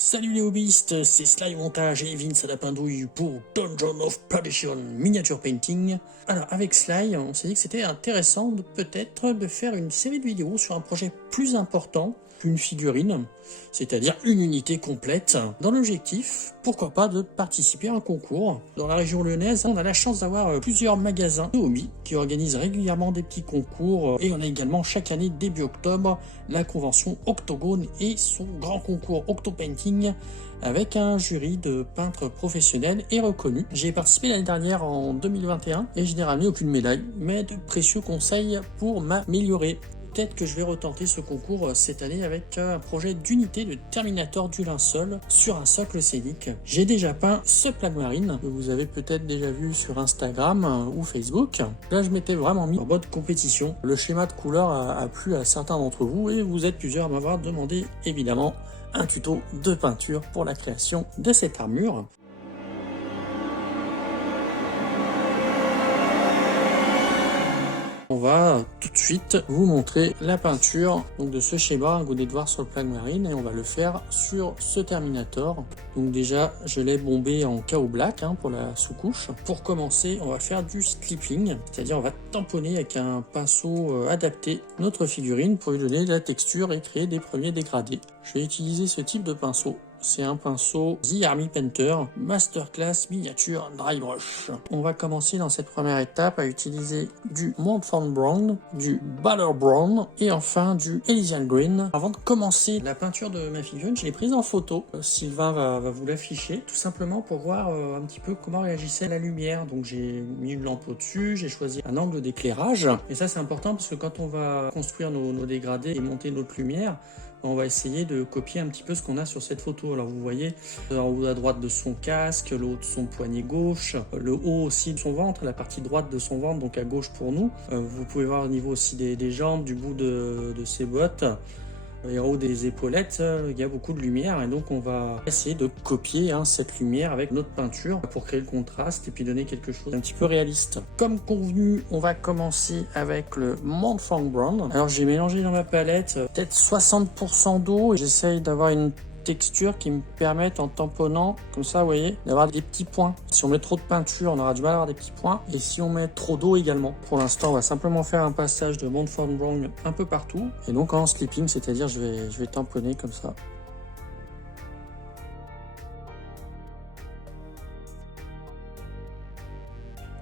Salut les hobbyistes, c'est Sly Montage et Vince à la Pindouille pour Dungeon of Perdition Miniature Painting. Alors avec Sly, on s'est dit que c'était intéressant peut-être de faire une série de vidéos sur un projet plus important qu'une figurine, c'est-à-dire une unité complète, dans l'objectif, pourquoi pas, de participer à un concours. Dans la région lyonnaise, on a la chance d'avoir plusieurs magasins de hobby qui organisent régulièrement des petits concours, et on a également chaque année, début octobre, la convention Octogone et son grand concours Octopainting avec un jury de peintres professionnels et reconnus. J'ai participé l'année dernière en 2021 et je n'ai ramené aucune médaille, mais de précieux conseils pour m'améliorer. Peut-être que je vais retenter ce concours cette année avec un projet d'unité de Terminator du linceul sur un socle scénique. J'ai déjà peint ce Plagmarine que vous avez peut-être déjà vu sur Instagram ou Facebook. Là, je m'étais vraiment mis en mode compétition. Le schéma de couleur a plu à certains d'entre vous et vous êtes plusieurs à m'avoir demandé évidemment un tuto de peinture pour la création de cette armure. On va tout de suite vous montrer la peinture donc de ce schéma que vous venez de voir sur le Plagmarine et on va le faire sur ce Terminator. Donc déjà je l'ai bombé en KO Black pour la sous-couche. Pour commencer on va faire du clipping, c'est-à-dire on va tamponner avec un pinceau adapté notre figurine pour lui donner de la texture et créer des premiers dégradés. Je vais utiliser ce type de pinceau. C'est un pinceau The Army Painter Masterclass Miniature Dry Brush. On va commencer dans cette première étape à utiliser du Montfaucon Brown, du Baller Brown et enfin du Elysian Green. Avant de commencer la peinture de ma figurine, je l'ai prise en photo. Sylvain va vous l'afficher tout simplement pour voir un petit peu comment réagissait la lumière. Donc j'ai mis une lampe au-dessus, j'ai choisi un angle d'éclairage. Et ça c'est important parce que quand on va construire nos dégradés et monter notre lumière, on va essayer de copier un petit peu ce qu'on a sur cette photo. Alors vous voyez en haut à droite de son casque, le haut de son poignet gauche, le haut aussi de son ventre, la partie droite de son ventre, donc à gauche pour nous. Vous pouvez voir au niveau aussi des jambes, du bout de ses bottes. Et en haut des épaulettes, il y a beaucoup de lumière et donc on va essayer de copier cette lumière avec notre peinture pour créer le contraste et puis donner quelque chose d'un petit peu réaliste. Comme convenu, on va commencer avec le Montfaucon Brown. Alors j'ai mélangé dans ma palette peut-être 60% d'eau et j'essaye d'avoir une texture qui me permettent en tamponnant comme ça, vous voyez, d'avoir des petits points. Si on met trop de peinture, on aura du mal à avoir des petits points et si on met trop d'eau également. Pour l'instant, on va simplement faire un passage de Montfaucon Brown un peu partout et donc en slipping, c'est-à-dire je vais tamponner comme ça.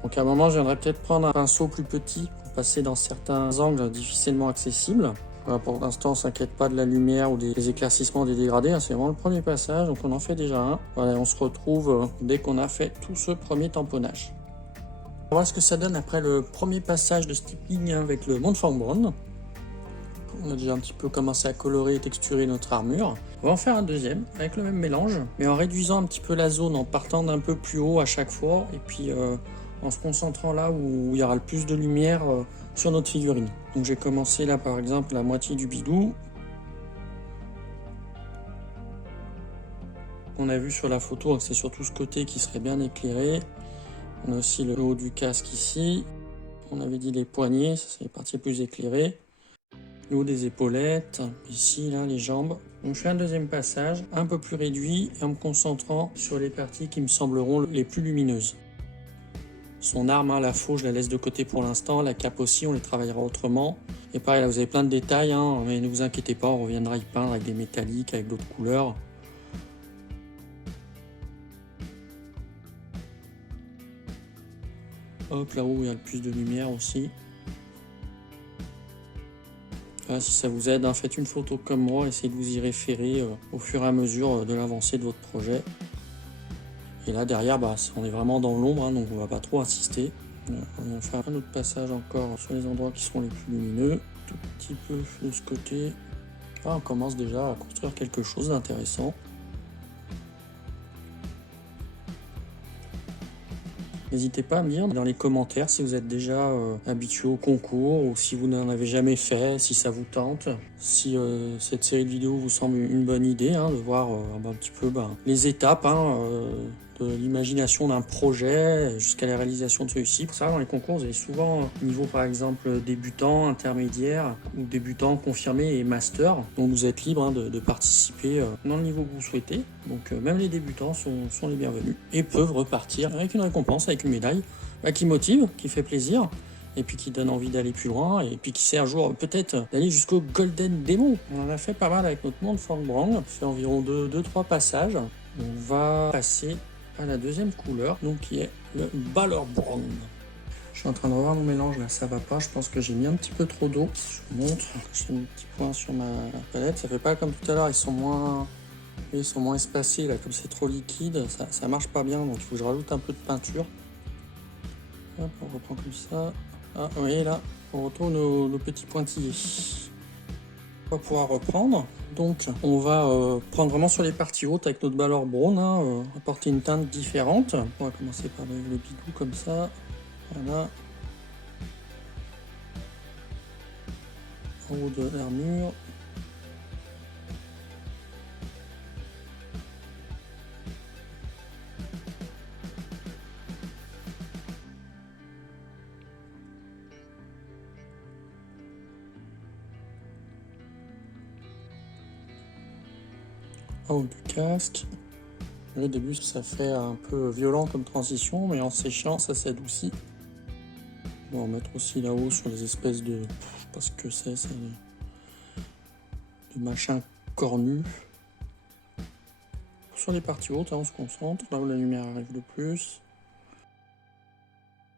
Donc à un moment, je viendrai peut-être prendre un pinceau plus petit pour passer dans certains angles difficilement accessibles. Voilà, pour l'instant, on ne s'inquiète pas de la lumière ou des éclaircissements des dégradés. C'est vraiment le premier passage, donc on en fait déjà un. Voilà, on se retrouve dès qu'on a fait tout ce premier tamponnage. On va voir ce que ça donne après le premier passage de stippling avec le Montfaucon Brown. On a déjà un petit peu commencé à colorer et texturer notre armure. On va en faire un deuxième avec le même mélange, mais en réduisant un petit peu la zone, en partant d'un peu plus haut à chaque fois, et puis en se concentrant là où il y aura le plus de lumière sur notre figurine. Donc j'ai commencé là par exemple la moitié du bidou. On a vu sur la photo que c'est surtout ce côté qui serait bien éclairé. On a aussi le haut du casque ici. On avait dit les poignets, ça c'est les parties plus éclairées. Le haut des épaulettes, ici là les jambes. Donc je fais un deuxième passage un peu plus réduit en me concentrant sur les parties qui me sembleront les plus lumineuses. Son arme, la faux, je la laisse de côté pour l'instant. La cape aussi, on les travaillera autrement. Et pareil, là vous avez plein de détails, mais ne vous inquiétez pas, on reviendra y peindre avec des métalliques, avec d'autres couleurs. Hop, là où il y a le plus de lumière aussi. Voilà, si ça vous aide, faites une photo comme moi, essayez de vous y référer au fur et à mesure de l'avancée de votre projet. Et là derrière, on est vraiment dans l'ombre, donc on va pas trop insister. On va faire un autre passage encore sur les endroits qui seront les plus lumineux. Tout petit peu de ce côté. Là, on commence déjà à construire quelque chose d'intéressant. N'hésitez pas à me dire dans les commentaires si vous êtes déjà habitué au concours ou si vous n'en avez jamais fait, si ça vous tente. Si cette série de vidéos vous semble une bonne idée, de voir un petit peu les étapes de l'imagination d'un projet jusqu'à la réalisation de celui-ci. Pour ça, dans les concours, vous avez souvent niveau par exemple débutant, intermédiaire ou débutant confirmé et master. Donc vous êtes libre de participer dans le niveau que vous souhaitez. Donc même les débutants sont les bienvenus et peuvent repartir avec une récompense, avec une médaille qui motive, qui fait plaisir. Et puis qui donne envie d'aller plus loin, et puis qui sait un jour peut-être d'aller jusqu'au Golden Démon. On en a fait pas mal avec notre Montfort Brand, on fait environ 2-3 passages. On va passer à la deuxième couleur, donc qui est le Balor Brown. Je suis en train de revoir mon mélange, là ça va pas, je pense que j'ai mis un petit peu trop d'eau. Je vous montre, j'ai mis un petit point sur ma palette, ça fait pas comme tout à l'heure, ils sont moins espacés, là comme c'est trop liquide, ça marche pas bien, donc il faut que je rajoute un peu de peinture. Hop, on reprend comme ça. Ah, vous voyez là, on retrouve nos petits pointillés. On va pouvoir reprendre. Donc, on va prendre vraiment sur les parties hautes avec notre Balor Brown, apporter une teinte différente. On va commencer par le bidou comme ça. Voilà. En haut de l'armure. En haut du casque. Au début, ça fait un peu violent comme transition, mais en séchant, ça s'adoucit. On va en mettre aussi là-haut sur les espèces de... Je sais pas ce que c'est, de machin cornu. Sur les parties hautes, on se concentre, là où la lumière arrive le plus.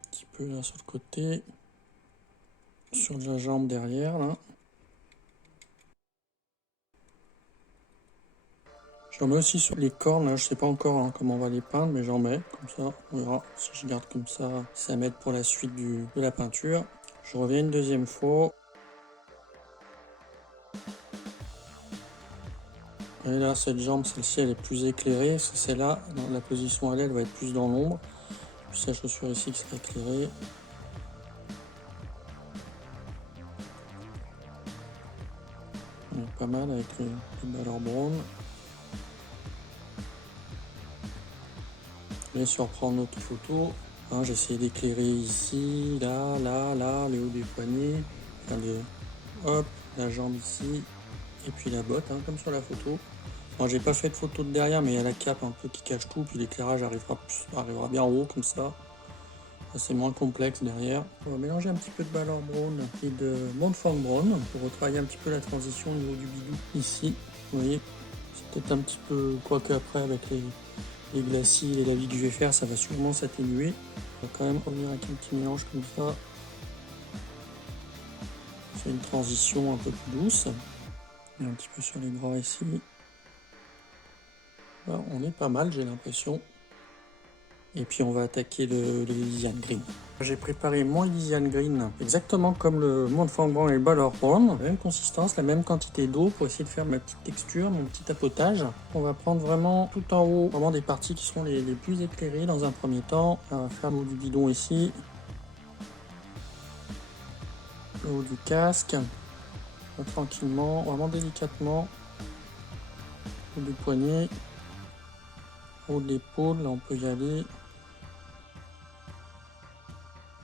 Un petit peu là sur le côté. Sur la jambe derrière, là. J'en mets aussi sur les cornes, là, je sais pas encore comment on va les peindre, mais j'en mets, comme ça, on verra. Si je garde comme ça, ça m'aide pour la suite de la peinture. Je reviens une deuxième fois. Et là, cette jambe, celle-ci, elle est plus éclairée, parce que celle-là, dans la position elle va être plus dans l'ombre. Puis sa chaussure ici qui sera éclairée. On est pas mal avec le Balor Brown. Je vais surprendre notre photo. J'ai essayé d'éclairer ici, là, le haut des poignets. Enfin, hop, la jambe ici. Et puis la botte, comme sur la photo. Moi, j'ai pas fait de photo de derrière, mais il y a la cape un peu qui cache tout. Puis l'éclairage arrivera bien en haut, comme ça. C'est moins complexe derrière. On va mélanger un petit peu de Balor Brown et de Montfort Brown pour retravailler un petit peu la transition au niveau du bidou. Ici, vous voyez, c'est peut-être un petit peu... Quoique après, avec les glacis et la vie que je vais faire, ça va sûrement s'atténuer. On va quand même revenir avec un petit mélange comme ça. C'est une transition un peu plus douce. Et un petit peu sur les bras ici. Là, on est pas mal, j'ai l'impression. Et puis on va attaquer l'Elysian Green. J'ai préparé mon Elysian Green exactement comme le Montfort Brown et le Balor Brown. La même consistance, la même quantité d'eau pour essayer de faire ma petite texture, mon petit tapotage. On va prendre vraiment tout en haut, vraiment des parties qui seront les plus éclairées dans un premier temps. On va faire le haut du bidon ici. Le haut du casque. Tranquillement, vraiment délicatement. Le haut du poignet. Le haut de l'épaule, là on peut y aller.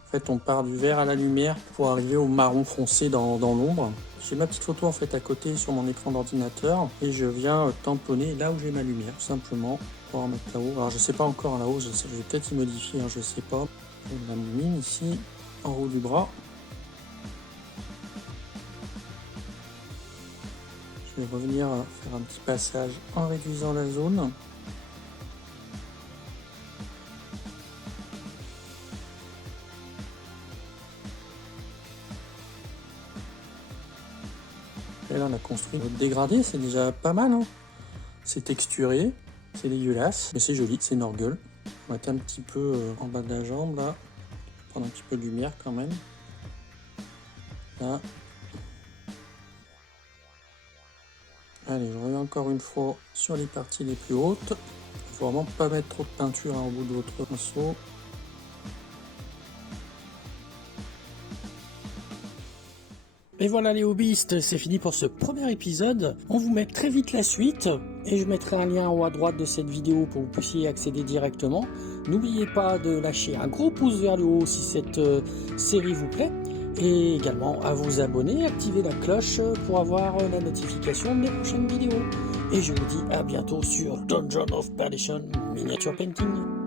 En fait, on part du vert à la lumière pour arriver au marron foncé dans l'ombre. J'ai ma petite photo en fait à côté sur mon écran d'ordinateur et je viens tamponner là où j'ai ma lumière, tout simplement, pour en mettre là-haut. Alors je sais pas encore là-haut, je vais peut-être y modifier, je sais pas. On la mine ici, en haut du bras. Je vais revenir faire un petit passage en réduisant la zone. Et là on a construit notre dégradé, c'est déjà pas mal. C'est texturé, c'est dégueulasse, mais c'est joli, c'est une orgueule. On va mettre un petit peu en bas de la jambe là. Prendre un petit peu de lumière quand même. Là. Allez, je reviens encore une fois sur les parties les plus hautes. Il faut vraiment pas mettre trop de peinture au bout de votre pinceau. Et voilà les hobbyistes, c'est fini pour ce premier épisode. On vous met très vite la suite. et je mettrai un lien en haut à droite de cette vidéo pour que vous puissiez y accéder directement. N'oubliez pas de lâcher un gros pouce vers le haut si cette série vous plaît, et également à vous abonner, activer la cloche pour avoir la notification des prochaines vidéos. Et je vous dis à bientôt sur Dungeon of Perdition Miniature Painting.